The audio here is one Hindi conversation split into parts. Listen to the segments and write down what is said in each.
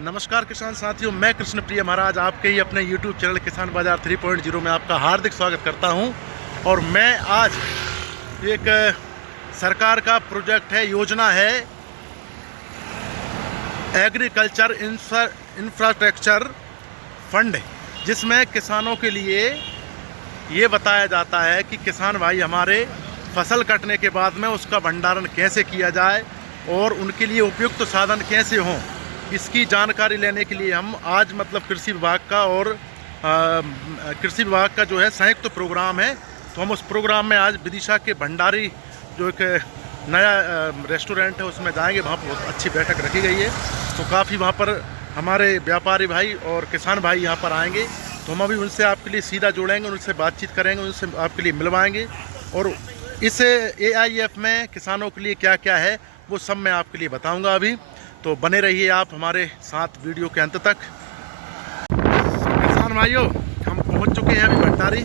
नमस्कार किसान साथियों, मैं कृष्ण प्रिय महाराज आपके ही अपने YouTube चैनल किसान बाजार 3.0 में आपका हार्दिक स्वागत करता हूं। और मैं आज एक सरकार का प्रोजेक्ट है, योजना है एग्रीकल्चर इंफ्रास्ट्रक्चर फंड, जिसमें किसानों के लिए ये बताया जाता है कि किसान भाई हमारे फसल कटने के बाद में उसका भंडारण कैसे किया जाए और उनके लिए उपयुक्त साधन कैसे हों। इसकी जानकारी लेने के लिए हम आज कृषि विभाग का और कृषि विभाग का जो है संयुक्त प्रोग्राम है, तो हम उस प्रोग्राम में आज विदिशा के भंडारी जो एक नया रेस्टोरेंट है उसमें जाएंगे। वहाँ बहुत अच्छी बैठक रखी गई है, तो काफ़ी वहाँ पर हमारे व्यापारी भाई और किसान भाई यहाँ पर आएंगे, तो हम अभी उनसे आपके लिए सीधा जोड़ेंगे, उनसे बातचीत करेंगे, उनसे आपके लिए मिलवाएंगे और इस AIF में किसानों के लिए क्या क्या है वो सब मैं आपके लिए बताऊंगा अभी। तो बने रहिए आप हमारे साथ वीडियो के अंत तक। किसान भाइयों, हम पहुंच चुके हैं अभी भंडारी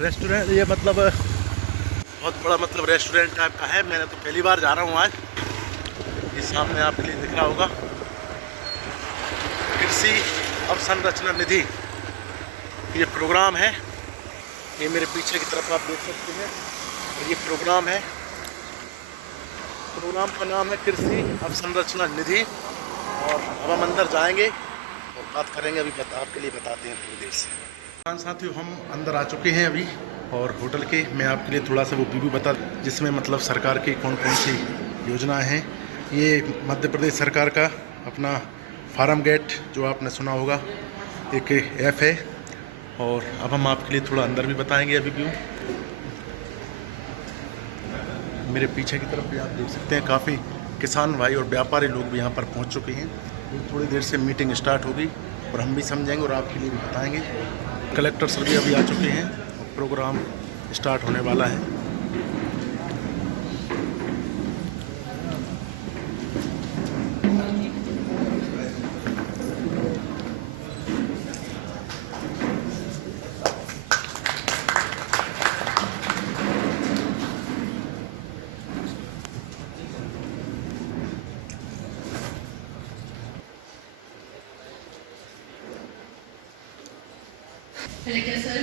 रेस्टोरेंट। ये बहुत बड़ा रेस्टोरेंट टाइप का है। मैंने तो पहली बार जा रहा हूँ आज। ये सामने आपके लिए दिख रहा होगा कृषि अवसंरचना निधि, ये प्रोग्राम है। ये मेरे पीछे की तरफ आप देख सकते हैं, ये प्रोग्राम है। प्रोग्राम का नाम है कृषि अवसंरचना निधि। और अब हम अंदर जाएंगे और बात करेंगे, अभी आपके लिए बताते हैं थोड़ी देर से। किसान साथियों, हम अंदर आ चुके हैं अभी और होटल के मैं आपके लिए थोड़ा सा वो व्यू बता, जिसमें सरकार की कौन कौन सी योजनाएं हैं। ये मध्य प्रदेश सरकार का अपना फार्म गेट जो आपने सुना होगा एक ऐप है, और अब हम आपके लिए थोड़ा अंदर भी बताएंगे अभी व्यू। मेरे पीछे की तरफ भी आप देख सकते हैं काफ़ी किसान भाई और व्यापारी लोग भी यहाँ पर पहुँच चुके हैं। थोड़ी देर से मीटिंग स्टार्ट होगी और हम भी समझेंगे और आपके लिए भी बताएंगे। कलेक्टर सर भी अभी आ चुके हैं और प्रोग्राम स्टार्ट होने वाला है। कलेक्टर सर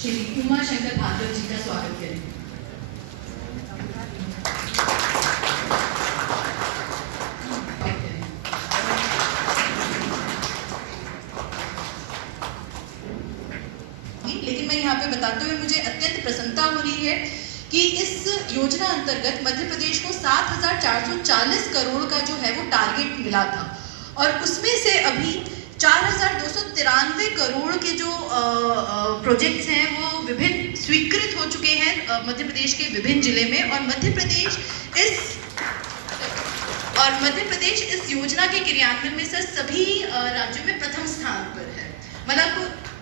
श्री उमाशंकर भार्गव जी का स्वागत करें। लेकिन मैं यहाँ पे बताते हुए मुझे अत्यंत प्रसन्नता हो रही है कि इस योजना अंतर्गत मध्य प्रदेश को 7,440 करोड़ का जो है वो टारगेट मिला था, और उसमें से अभी 4,293 करोड़ के जो प्रोजेक्ट्स हैं वो विभिन्न स्वीकृत हो चुके हैं मध्य प्रदेश के विभिन्न जिले में। और मध्य प्रदेश इस योजना के क्रियान्वयन में सर सभी राज्यों में प्रथम स्थान पर है।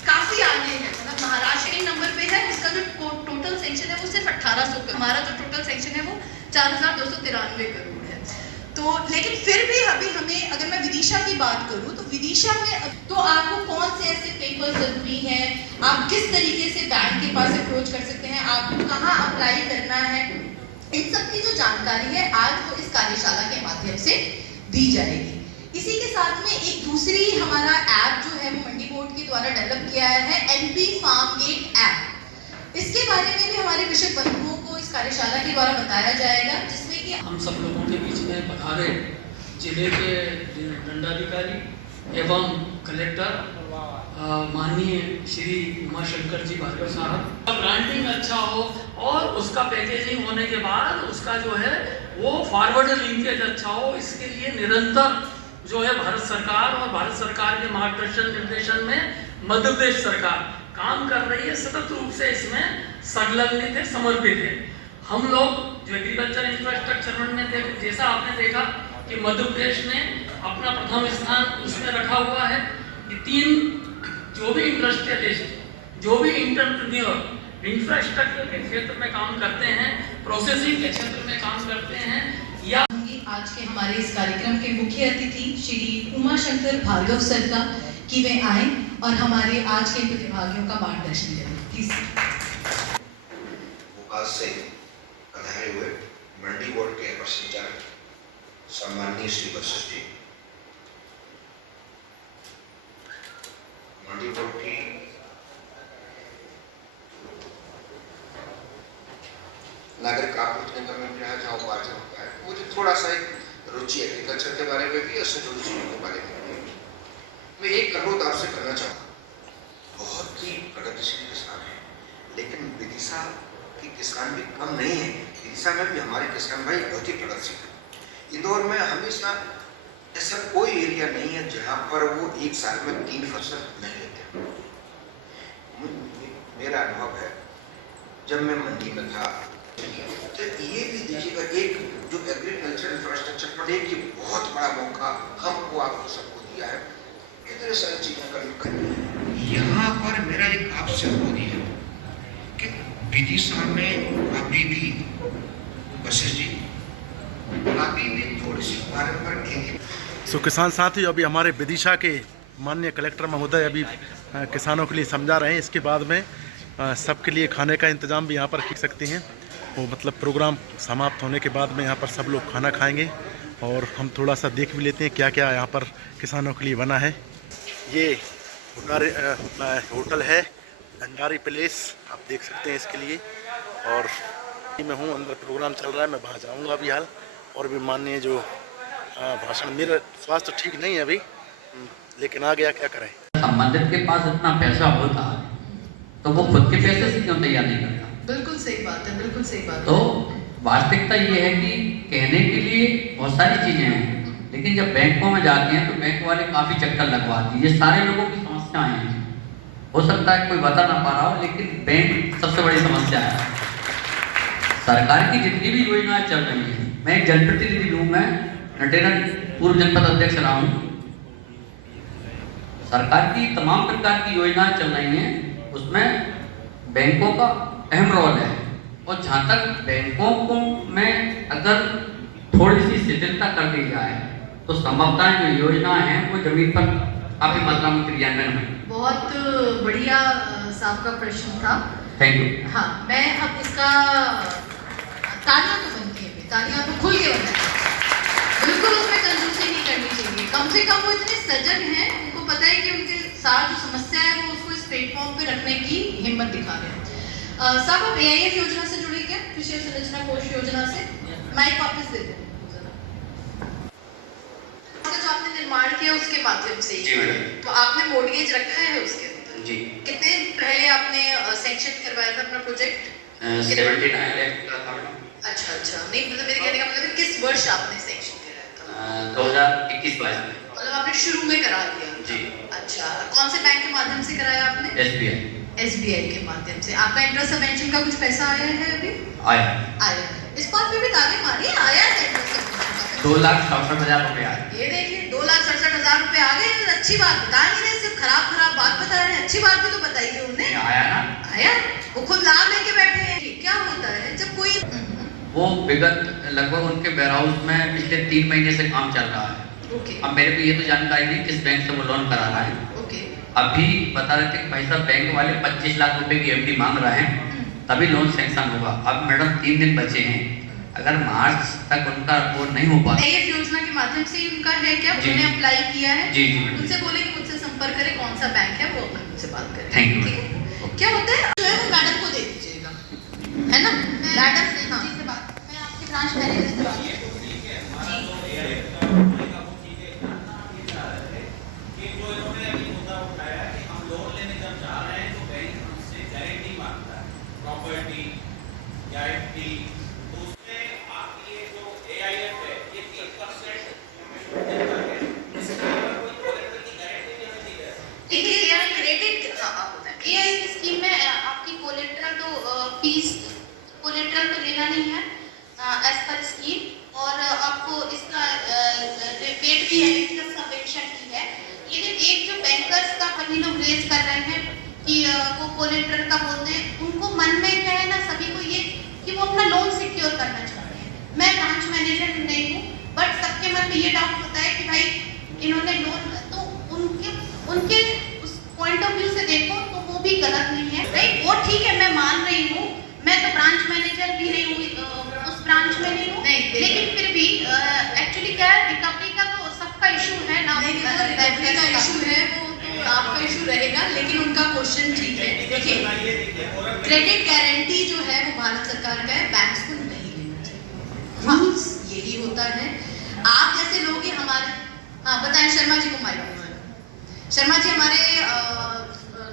काफी आगे है, महाराष्ट्र के नंबर पे है। उसका जो टोटल सेंक्शन है वो सिर्फ 1800 करोड़, हमारा जो टोटल सेंक्शन है वो 4,293 करोड़ है। तो लेकिन फिर भी अभी हमें, अगर मैं विदिशा की बात करूं तो विदिशा में तो आपको कौन से ऐसे पेपर जरूरी है, आप किस तरीके से बैंक के पास अप्रोच कर सकते हैं, आपको कहाँ अप्लाई करना है, इन सब की जो जानकारी है आज वो इस कार्यशाला के माध्यम से दी जाएगी। इसी के साथ में एक दूसरी हमारा ऐप जो है वो मंडी बोर्ड के द्वारा डेवलप किया है, MP फार्म गेट ऐप। इसके बारे में भी हमारे कृषक बंधुओं को इस कार्यशाला के द्वारा बताया जाएगा, जिसमें कि हम सब लोगों के बीच में पधारे जिले के दंडाधिकारी एवं कलेक्टर माननीय श्री उमाशंकर जी भार्गव साहब। ब्रांडिंग अच्छा हो और उसका पैकेजिंग होने के बाद उसका जो है वो फॉरवर्ड लिंकेज अच्छा हो, इसके लिए निरंतर जो है भारत सरकार और भारत सरकार के मार्गदर्शन निर्देशन में मध्य प्रदेश सरकार काम कर रही है, सतत रूप से इसमें संलग्नित है, समर्पित है। हम लोग जो एग्रीकल्चर इंफ्रास्ट्रक्चर फंड में जैसा आपने देखा कि मध्य प्रदेश ने अपना प्रथम स्थान उसमें रखा हुआ है। ये 3 जो भी इंडस्ट्रियलिस्ट, जो भी इंटरप्रेन्योर इंफ्रास्ट्रक्चर के क्षेत्र में काम करते हैं, प्रोसेसिंग के क्षेत्र में काम करते हैं, या आज के हमारे इस कार्यक्रम के मुख्य अतिथि श्री उमाशंकर भार्गव सर का कि वे आए और हमारे आज के प्रतिभागियों का मार्गदर्शन करें। प्लीज। आज से पधारे हुए मंडी बोर्ड के अपर संचालक सम्माननीय श्री वशिष्ठ जी, अपने घर में जहाँ जहाँ उपार्जन होता है, मुझे थोड़ा सा एक रुचि एग्रीकल्चर के बारे में भी, उससे जुड़ी चीज़ों के बारे में भी। मैं एक अनुरोध आपसे करना चाहूँगा, बहुत ही प्रगतिशील किसान है, लेकिन विदिशा के किसान भी कम नहीं है। विदिशा में भी हमारे किसान भाई बहुत ही प्रगतिशील है। इंदौर में हमेशा ऐसा कोई एरिया नहीं है जहाँ पर वो एक साल में 3 फसल नहीं लेते। मेरा अनुभव है, जब मैं मंडी में था, तो ये भी देखिएगा, एक जो एग्रीकल्चर इंफ्रास्ट्रक्चर पर एक ये बहुत बड़ा मौका हमको आपको सबको दिया है, इतने सारी चीजें करने। यहाँ पर मेरा एक आपसे अनुरोध है कि विदिशा में अभी भी वशिष्ठ जी अभी भी थोड़ी सी पारंपरिक खेती। सो किसान साथी, अभी हमारे विदिशा के माननीय कलेक्टर महोदय अभी किसानों के लिए समझा रहे हैं। इसके बाद में सबके लिए खाने का इंतज़ाम भी यहाँ पर कर सकते हैं। वो मतलब प्रोग्राम समाप्त होने के बाद में यहाँ पर सब लोग खाना खाएंगे और हम थोड़ा सा देख भी लेते हैं क्या क्या यहाँ पर किसानों के लिए बना है। ये होटल है भंडारी पैलेस, आप देख सकते हैं इसके लिए। और मैं हूँ, अंदर प्रोग्राम चल रहा है, मैं वहाँ जाऊँगा अभी हाल। और भी माननीय जो भाषण, मेरा स्वास्थ्य ठीक नहीं है अभी, लेकिन आ गया, क्या करें। संबंधित के पास इतना पैसा होता तो वो खुद के पैसे से क्यों तैयार नहीं करता? बिल्कुल सही बात है, बिल्कुल सही बात है। तो वास्तविकता ये है कि कहने के लिए बहुत सारी चीजें हैं, लेकिन जब बैंकों में जाते हैं तो बैंक वाले काफी चक्कर लगवाते हैं। ये सारे लोगों की समस्याएं हैं। हो सकता है कोई बता ना पा रहा हो, लेकिन बैंक सबसे बड़ी समस्या है। सरकार की जितनी भी योजनाएं चल रही है, मैं एक जनप्रतिनिधि हूँ, मैं नटेरा पूर्व जनपद अध्यक्ष रहा हूँ। सरकार की तमाम प्रकार की योजनाएं चल रही हैं, उसमें बैंकों का अहम रोल है। और जहाँ तक बैंकों को में अगर थोड़ी सी शिथिलता कर दी जाए तो संभवतः जो योजना है वो जमीन पर काफी मात्रा में क्रियान्वयन है। बहुत बढ़िया साहब का प्रश्न था। Thank you. हाँ, मैं अब इसका तालियां तो बनती है, तालियां तो खुल के बनती है, बिल्कुल उसमें कंजूसी नहीं करनी चाहिए। कम से कम वो इतने सजग हैं, उनको पता है कि उनके साथ जो समस्या है वो उसको इस प्लेटफॉर्म पे रखने की हिम्मत दिखा रहे हैं। साहब, आप AIF योजना से जुड़े क्या? कृषि अवसंरचना कोष योजना से? माइक वापस दे दें। जो आपने निर्माण किया उसके माध्यम से, जी मैडम। तो आपने मोर्टगेज रखा है उसके अंदर? जी। कितने पहले आपने सेंक्शन करवाया था अपना प्रोजेक्ट? 79 लाख का था मैडम। अच्छा, नहीं मतलब मेरे कहने का मतलब है किस वर्ष आपने सेंक्शन कराया था? 2021-22 में। मतलब आपने शुरू में करा दिया? जी। अच्छा, कौन से बैंक के माध्यम से कराया आपने? SBI के माध्यम से। आपका इंटरेस्ट सबवेंशन का कुछ पैसा आया है अभी? आया। इस बात पे भी ताली मारिए, आया है इंटरेस्ट सबवेंशन का? 2,67,000 रुपए आए। ये देखिए, 2,67,000 रुपए आ गए। अच्छी बात बता नहीं रहे, सिर्फ खराब बात बता रहे हैं, अच्छी बात भी तो बताइए उन्हें। आया ना? आया, वो खुद लाभ लेके बैठे हैं। क्या होता है जब कोई वो विगत लगभग उनके वेयरहाउस में पिछले 3 महीने से काम चल रहा है। ओके। अब मेरे को ये तो जानकारी नहीं किस बैंक से वो लोन करा रहा है। ओके। अभी बता रहे थे कि भाई साहब बैंक वाले 25 लाख रुपए की FD मांग रहे हैं, तभी लोन सैंक्शन होगा। अब मैडम 3 दिन बचे हैं, अगर मार्च तक उनका वो नहीं हो पाता। AIF योजना के माध्यम से ही उनका है क्या? उन्होंने अप्लाई किया है? जी। उनसे बोले कि मुझसे संपर्क करें, कौन सा बैंक है वो अपन मुझसे बात करें। Thank you. ठीक है। क्या होता है जो है वो मैडम को दे दीजिएगा, है ना? मैडम से हाँ, मैं आपके ब्रांच मैनेजर से बात करूँ। कोलेट्रल तो लेना नहीं है एज पर स्कीम, और आपको इसका पेड भी है, इंटरेस्ट सबवेंशन भी है। लेकिन एक जो बैंकर्स का सभी लोग रेज कर रहे हैं कि वो कोलेट्रल का बोलते हैं, उनको मन में क्या है ना, सभी को ये कि वो अपना लोन सिक्योर करना चाहते हैं। मैं ब्रांच मैनेजर नहीं हूँ, बट सबके मन में ये डाउट होता है कि भाई इन्होंने लोन, तो उनके उस पॉइंट ऑफ व्यू से देखो तो वो भी गलत नहीं है, राइट? वो ठीक है, मैं मान रही हूँ, मैं तो ब्रांच मैनेजर भी नहीं हूँ, उस ब्रांच में नहीं हूँ, लेकिन फिर भी एक्चुअली क्या है, रिकवरी का तो सबका इशू है ना। रिकवरी का इशू है वो तो आपका इशू रहेगा, लेकिन उनका क्वेश्चन ठीक है। देखिए, क्रेडिट गारंटी जो है वो भारत सरकार का है, बैंक्स को नहीं लेना चाहिए। रूल्स यही होता है। आप जैसे लोग ही हमारे, हाँ बताएं शर्मा जी को माइक। शर्मा जी हमारे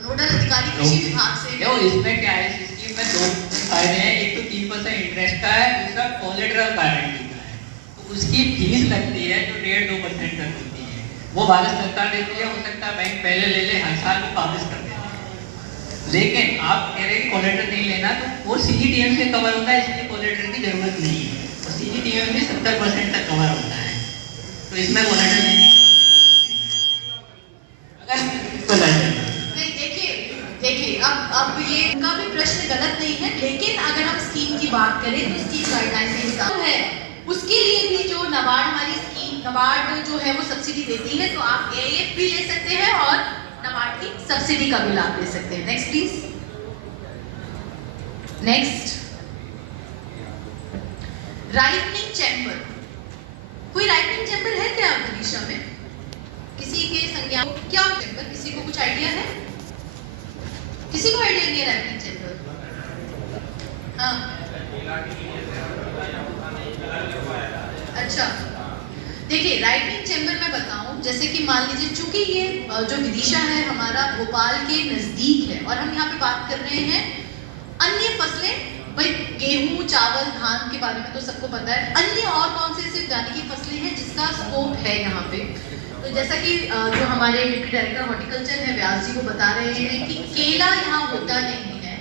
नोडल अधिकारी कृषि विभाग से। देखो इसमें क्या है, इस स्कीम में 2 फायदे हैं। एक तो 3% इंटरेस्ट का है, दूसरा कोलेटरल गारंटी का है। तो उसकी फीस लगती है जो 1.5-2% तक होती है, वो भारत सरकार देती है। हो सकता है बैंक पहले ले ले, हर साल वो वापस कर देते हैं। लेकिन आप कह रहे हैं कोलेटर नहीं लेना, तो वो CGTM से कवर होता है, इसलिए कोलेटर की जरूरत नहीं है। और CGTM में 70% तक कवर होता है, तो इसमें कोलेटर लेने की देखिए अब ये उनका भी प्रश्न गलत नहीं है, लेकिन अगर हम स्कीम की बात करें तो स्कीम गाइडलाइन के हिसाब है, उसके लिए भी जो नाबार्ड हमारी स्कीम, नाबार्ड जो है वो सब्सिडी देती है, तो आप AIF भी ले सकते हैं और नाबार्ड की सब्सिडी का भी लाभ ले सकते हैं। Next please. Next, राइटनिंग chamber. कोई राइटनिंग चैम्बर है क्या विदिशा में? किसी के संज्ञान क्या चैम्बर, किसी को कुछ आइडिया है? किसी को आइडिया नहीं है राइटनिंग चैम्बर? हाँ अच्छा, देखिए राइटनिंग चैम्बर मैं बताऊं, जैसे कि मान लीजिए चूंकि ये जो विदिशा है हमारा भोपाल के नजदीक है और हम यहाँ पे बात कर रहे हैं अन्य फसलें, भाई गेहूं चावल धान के बारे में तो सबको पता है, अन्य और कौन से ऐसे उगाने की फसलें हैं जिसका स्कोप है यहाँ पे। तो जैसा कि जो हमारे डिप्टी डायरेक्टर हॉर्टिकल्चर है व्यास जी वो बता रहे हैं कि केला यहाँ होता नहीं है,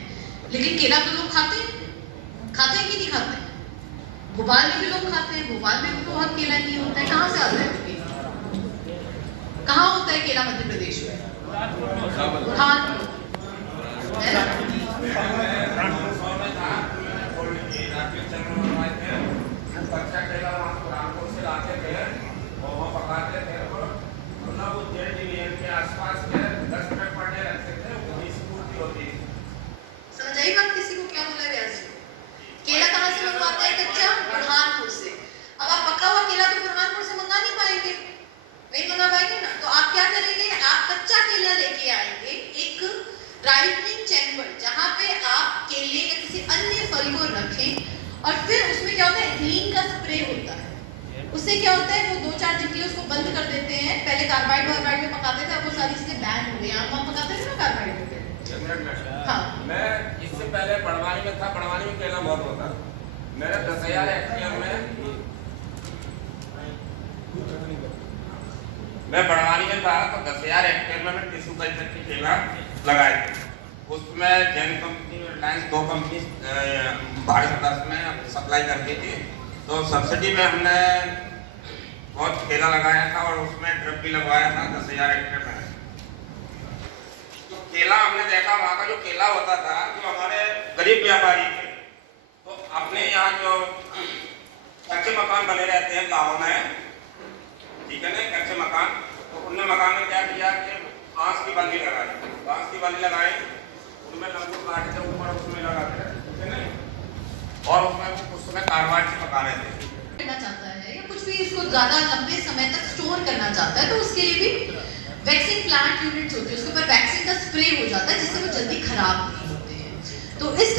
लेकिन केला तो लोग खाते हैं कि नहीं खाते? भोपाल में भी लोग खाते हैं, भोपाल में भी बहुत केला नहीं होता है। कहाँ से आता है केला? कहाँ होता है केला मध्य प्रदेश में? बुरहानपुर है ना? समझ आई बात किसी को क्या बोला व्यास जी? केला कहाँ से मंगवाते हैं? कच्चा बुरहानपुर से। अब आप पका हुआ केला तो बुरहानपुर से मंगा नहीं पाएंगे, नहीं मंगा पाएंगे ना, तो आप क्या करेंगे? आप कच्चा केला लेके आएंगे एक राइटनिंग चैम्बर जहाँ पे आप केले या किसी अन्य फल को रखें और फिर उसमें क्या होता है, एथिलीन का स्प्रे होता है। उससे क्या होता है, वो 2-4 चिट्ठी उसको बंद कर देते हैं। पहले कार्बाइड में पकाते थे, अब वो सारी चीजें बैन हो गई। आप पकाते थे ना कार्बाइड में? हाँ मैं इससे पहले बड़वानी में था, बड़वानी में केला बहुत होता था। मेरे 10,000 हेक्टेयर में, मैं बड़वानी में था तो 10,000 हेक्टेयर में मैं टिश्यू कल्चर की केला लगाए थे। उसमें जैन कंपनी, रिलायंस 2 कंपनी भारत सरकार में सप्लाई करती थी, तो सब्सिडी में हमने बहुत केला लगाया था और उसमें ड्रिप भी लगवाया था 10,000 हेक्टेयर में। तो केला हमने देखा, वहाँ का जो केला होता था, जो हमारे गरीब व्यापारी थे, तो अपने यहाँ जो कच्चे मकान बने रहते हैं गाँव में, ठीक है ना, कच्चे मकान, तो उनने मकान में क्या किया कि बांस की बल्ली लगाई, बांस की बल्ली लगाई, उनमें लंबू काट के ऊपर उसमें लगाते थे, ठीक है ना, और उसमें कारवाट से पका रहे थे। करना चाहता है या कुछ भी इसको ज्यादा लंबे समय तक स्टोर करना चाहता है, तो उसके लिए भी वैक्सीन प्लांट यूनिट्स होती है, उसके ऊपर वैक्सीन का स्प्रे हो जाता है जिससे वो जल्दी खराब नहीं होते हैं। तो इस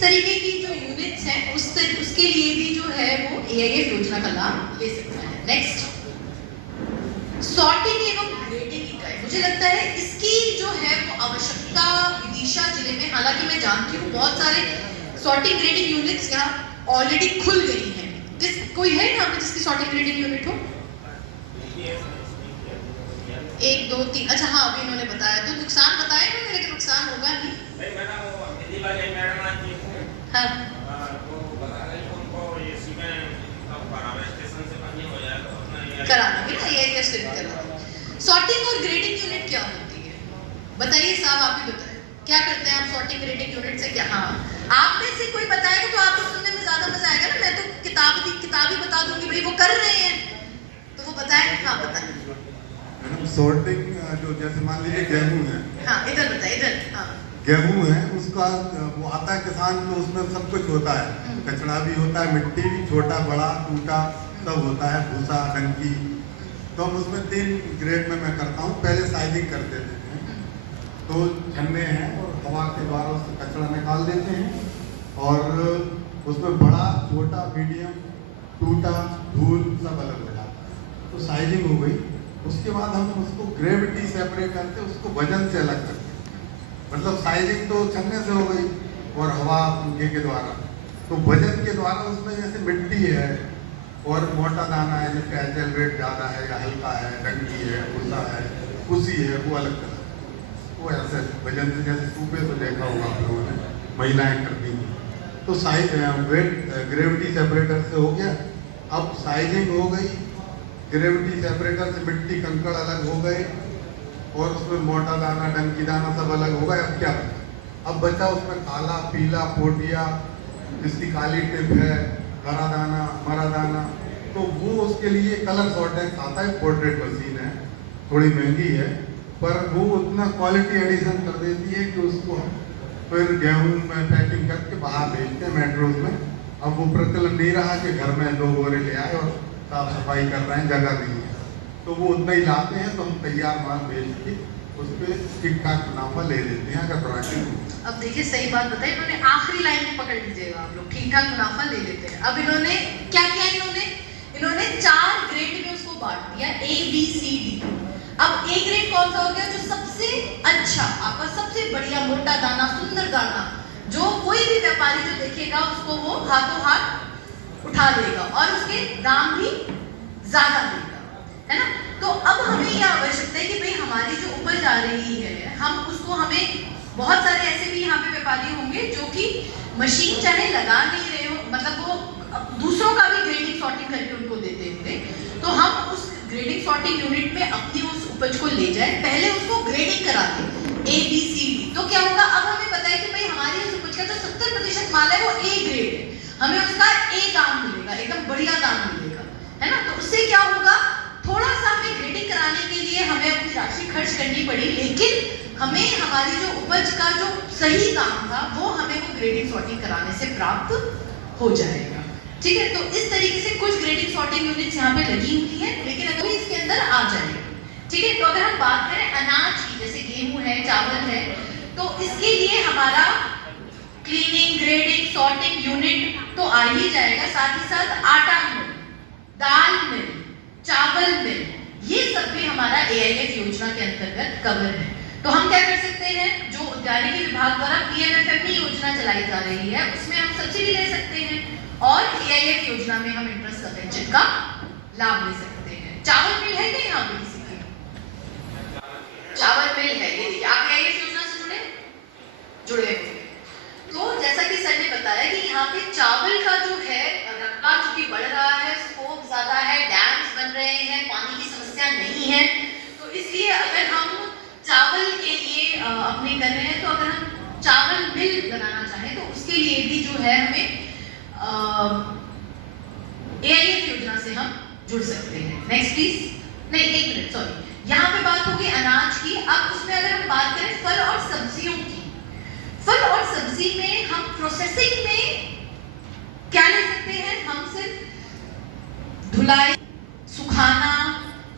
तरीके की जो यूनिट्स हैं उसके लिए भी जो है वो AIF योजना का लाभ ले सकता है। नेक्स्ट, सॉर्टिंग एवं ग्रेडिंग इकाई। मुझे लगता है इसकी जो है वो आवश्यकता विदिशा जिले में, हालांकि मैं जानती हूँ बहुत सारे सॉर्टिंग ग्रेडिंग यूनिट्स यहाँ ऑलरेडी खुल गई हैं। कोई है यहाँ पे जिसकी सॉर्टिंग ग्रेडिंग यूनिट हो? 1 2 3, अच्छा हाँ अभी इन्होंने बताया, तो नुकसान बताया ना, लेकिन नुकसान होगा नहीं। हाँ करा देंगे ना, ये से करा। सॉर्टिंग और ग्रेडिंग यूनिट क्या होती है बताइए साहब, आप ही बताएं क्या करते हैं आप सॉर्टिंग ग्रेडिंग यूनिट से? क्या, हाँ आप में से कोई बताएगा तो आपको सुनने में ज्यादा मजा आएगा ना। मैं तो किताब ही बता दूंगी, भाई वो कर रहे हैं तो वो बताएं। हाँ बताएं मैडम। सॉर्टिंग जो जैसे मान लीजिए गेहूँ है, हाँ इधर बताइए, इधर। हाँ गेहूँ है, उसका वो आता है किसान, तो उसमें सब कुछ होता है, कचरा भी होता है, मिट्टी भी, छोटा बड़ा टूटा सब होता है, भूसा डंकी। तो हम उसमें 3 ग्रेड में मैं करता हूँ। पहले साइजिंग कर देते हैं, तो छन्ने हैं और हवा के द्वारा उससे कचरा निकाल देते हैं, और उसमें बड़ा छोटा मीडियम टूटा, धूल सब अलग हो जाता है। तो साइजिंग हो गई। उसके बाद हम उसको ग्रेविटी सेपरेट करके उसको वजन से अलग करते हैं। मतलब साइजिंग तो छन्ने से हो गई और हवा पंखे के द्वारा, तो वजन के द्वारा उसमें जैसे मिट्टी है और मोटा दाना है जिसका एचएल वेट ज़्यादा है या हल्का है, डंकी है, भूसा है, कुसी है, वो अलग करते हैं। वो ऐसे वजन से जैसे सूबे से देखा होगा आप लोगों ने, महिलाएं करती हैं। तो साइज वेट ग्रेविटी सेपरेटर से हो गया। अब साइजिंग हो गई, ग्रेविटी सेपरेटर से मिट्टी कंकड़ अलग हो गए और उसमें मोटा दाना, डंकी दाना सब अलग हो गए। अब क्या बचा? अब बचा उसमें काला, पीला, पोटिया, जिसकी काली टिप है, हरा दाना, मरा दाना। तो वो उसके लिए कलर सॉर्टेक्स आता है, पोर्ट्रेट मशीन है, थोड़ी महंगी है, पर वो उतना क्वालिटी एडिशन कर देती है कि उसको फिर गेहूं में पैकिंग करके बाहर भेजते हैं मेट्रोज में। अब वो प्रचलन नहीं रहा कि घर में 2 बोरे ले आए और साफ सफाई कर रहे हैं, जगह नहीं है, तो वो उतना ही लाते हैं। तो हम तैयार माल भेज के उस पर ठीक ठाक मुनाफा ले लेते हैं अगर ब्रांडिंग। अब देखिए सही बात बताई इन्होंने, आखिरी लाइन में पकड़ लीजिएगा आप लोग, ठीक ठाक मुनाफा ले लेते हैं। अब इन्होंने क्या किया, इन्होंने 4 ग्रेड में उसको बांट दिया, ABCD। अब A ग्रेड कौन सा हो गया? जो सबसे अच्छा, आपका सबसे बढ़िया मोटा दाना, सुंदर दाना, जो कोई भी व्यापारी जो देखेगा उसको वो हाथों हाथ उठा लेगा और उसके दाम भी ज्यादा देगा, है ना। तो अब हमें यह आवश्यकता है कि भाई हमारी जो उपज आ रही है, हम उसको, हमें बहुत सारे ऐसे भी यहाँ पे व्यापारी होंगे जो कि मशीन चाहे लगा नहीं रहे हो, मतलब वो दूसरों का भी ग्रेडिंग सॉर्टिंग करके उनको देते होंगे, तो हम उस ग्रेडिंग सॉर्टिंग यूनिट में अपनी उस उपज को ले जाए, पहले उसको ग्रेडिंग करा दें ABCD। तो क्या होगा, अब हमें पता है कि भाई हमारी इस उपज का जो 70% माल है वो A ग्रेड है, हमें उसका A दाम मिलेगा, एकदम बढ़िया दाम मिलेगा, है ना। तो उससे क्या होगा, थोड़ा सा हमें ग्रेडिंग कराने के लिए हमें अपनी राशि खर्च करनी पड़ी, लेकिन हमें हमारी जो उपज का जो सही दाम था वो हमें वो ग्रेडिंग सॉर्टिंग कराने से प्राप्त हो जाएगा। ठीक है, तो इस तरीके से कुछ ग्रेडिंग सॉर्टिंग यूनिट्स यहाँ पे लगी हुई है, लेकिन अगर इसके अंदर आ जाएगा। ठीक है, तो अगर हम बात करें अनाज की, जैसे गेहूं है, चावल है, तो इसके लिए हमारा क्लीनिंग, ग्रेडिंग, सॉर्टिंग यूनिट तो आ ही जाएगा, साथ ही साथ आटा मिल, दाल मिल, चावल मिल, ये सब भी हमारा AIF योजना के अंतर्गत कवर है। तो हम क्या कर सकते हैं, जो उद्यानिकी विभाग द्वारा PMFME योजना चलाई जा रही है उसमें हम सब्सिडी ले सकते हैं और AIF योजना में हम इंटरेस्ट सब्वेंशन का लाभ ले सकते हैं। चावल मिल है क्या यहाँ पे किसी की? चावल मिल है, ये देखिए आप AIF योजना से जुड़े हुए। तो जैसा कि सर ने बताया कि यहाँ पे चावल का जो है रकबा चूंकि बढ़ रहा है, स्कोप ज्यादा है, डैम्स बन रहे हैं, पानी की समस्या नहीं है, तो इसलिए अगर हम चावल के लिए अपने कर रहे हैं, तो अगर हम चावल मिल बनाना चाहें तो उसके लिए भी जो है हमें AIF योजना से हम जुड़ सकते हैं। नेक्स्ट प्लीज, नहीं 1 मिनट, सॉरी, यहाँ पे बात होगी अनाज की। अब उसमें अगर हम बात करें फल और सब्जियों की, फल और सब्जी में हम प्रोसेसिंग में क्या ले सकते हैं, हम सिर्फ धुलाई, सुखाना,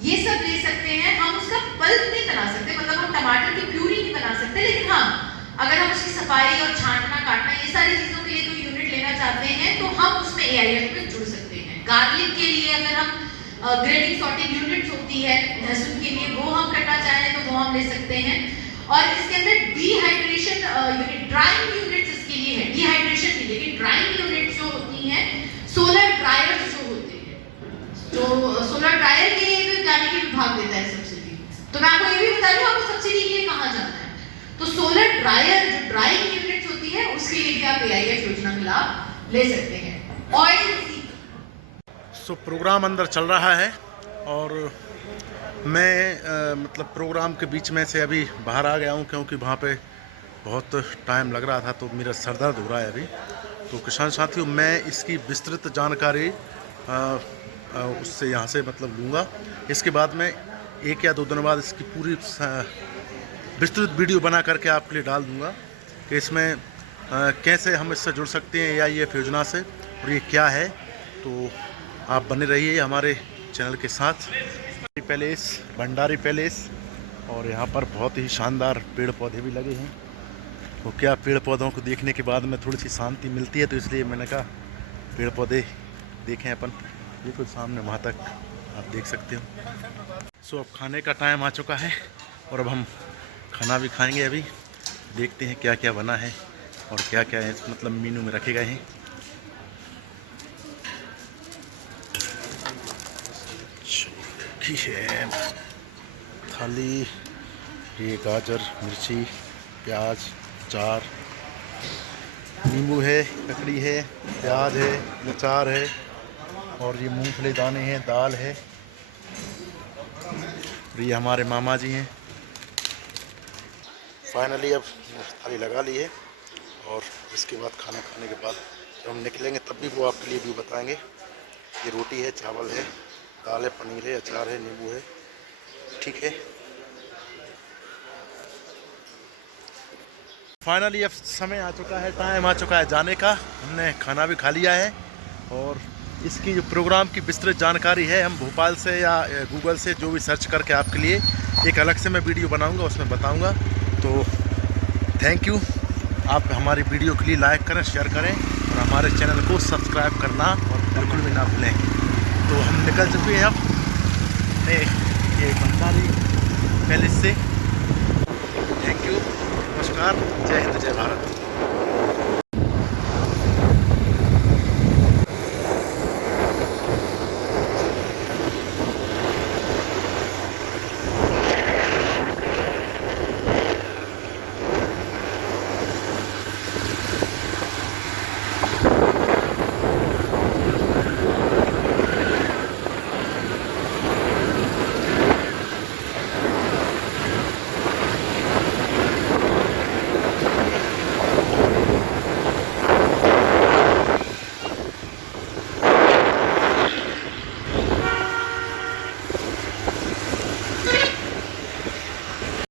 ये सब ले सकते हैं। हम उसका पल्प नहीं बना सकते, मतलब हम टमाटर की प्यूरी नहीं बना सकते, लेकिन हाँ अगर हम उसकी सफाई और छांटना, काटना, ये सारी चीजों के लिए कोई यूनिट लेना चाहते हैं तो हम उसमें AIF में जुड़ सकते हैं। गार्लिक के लिए अगर हम ग्रेडिंग सॉर्टिंग यूनिट्स होती है, लहसुन के लिए वो हम करना चाहें तो वो हम ले सकते हैं। और इसके अंदर डिहाइड्रेशन यूनिट, ड्राइंग यूनिट्स इसके लिए है, डिहाइड्रेशन नहीं, लेकिन ड्राइंग यूनिट्स जो होती हैं, सोलर ड्रायर्स जो होते हैं, जो सोलर ड्रायर के लिए भी उद्यानिकी विभाग देता है सब्सिडी। तो मैं आपको ये भी बता रही हूँ आपको सब्सिडी के लिए कहाँ जाना है। तो सोलर ड्रायर जो ड्राइंग यूनिट्स होती है उसके लिए भी आप AIF योजना में लाभ ले सकते हैं। ऑयल सो प्रोग्राम अंदर चल रहा है और मैं मतलब प्रोग्राम के बीच में से अभी बाहर आ गया हूँ, क्योंकि वहाँ पे बहुत टाइम लग रहा था, तो मेरा सर दर्द हो रहा है अभी। तो किसान साथियों, मैं इसकी विस्तृत जानकारी उससे यहाँ से मतलब लूँगा। इसके बाद में 1 या 2 दिन बाद इसकी पूरी विस्तृत वीडियो बना करके आपके लिए डाल दूँगा कि इसमें कैसे हम इससे जुड़ सकते हैं AIF योजना से और ये क्या है। तो आप बने रहिए हमारे चैनल के साथ। पैलेस, भंडारी पैलेस, और यहाँ पर बहुत ही शानदार पेड़ पौधे भी लगे हैं। तो क्या पेड़ पौधों को देखने के बाद में थोड़ी सी शांति मिलती है, तो इसलिए मैंने कहा पेड़ पौधे देखें अपन। बिल्कुल सामने वहाँ तक आप देख सकते हो। सो अब खाने का टाइम आ चुका है और अब हम खाना भी खाएंगे। अभी देखते हैं क्या क्या बना है और क्या क्या है मतलब मेनू में रखे गए हैं। है थाली, ये गाजर, मिर्ची, प्याज, अचार, नींबू है, ककड़ी है, प्याज है, अचार है और ये मूंगफली दाने हैं, दाल है और ये हमारे मामा जी हैं। फाइनली अब थाली लगा ली है और इसके बाद खाना खाने के बाद जब हम निकलेंगे तब भी वो आपके लिए भी बताएंगे। ये रोटी है, चावल है, दाल है, पनीर है, अचार है, नींबू है। ठीक है, फाइनली अब समय आ चुका है, टाइम आ चुका है जाने का। हमने खाना भी खा लिया है और इसकी जो प्रोग्राम की विस्तृत जानकारी है हम भोपाल से या गूगल से जो भी सर्च करके आपके लिए एक अलग से मैं वीडियो बनाऊंगा, उसमें बताऊंगा। तो थैंक यू। आप हमारी वीडियो के लिए लाइक करें, शेयर करें और हमारे चैनल को सब्सक्राइब करना और बिल्कुल भी ना भूलें। तो हम निकल चुके हैं अब ये भंडारी पैलेस से। थैंक यू, नमस्कार, जय हिंद, जय भारत।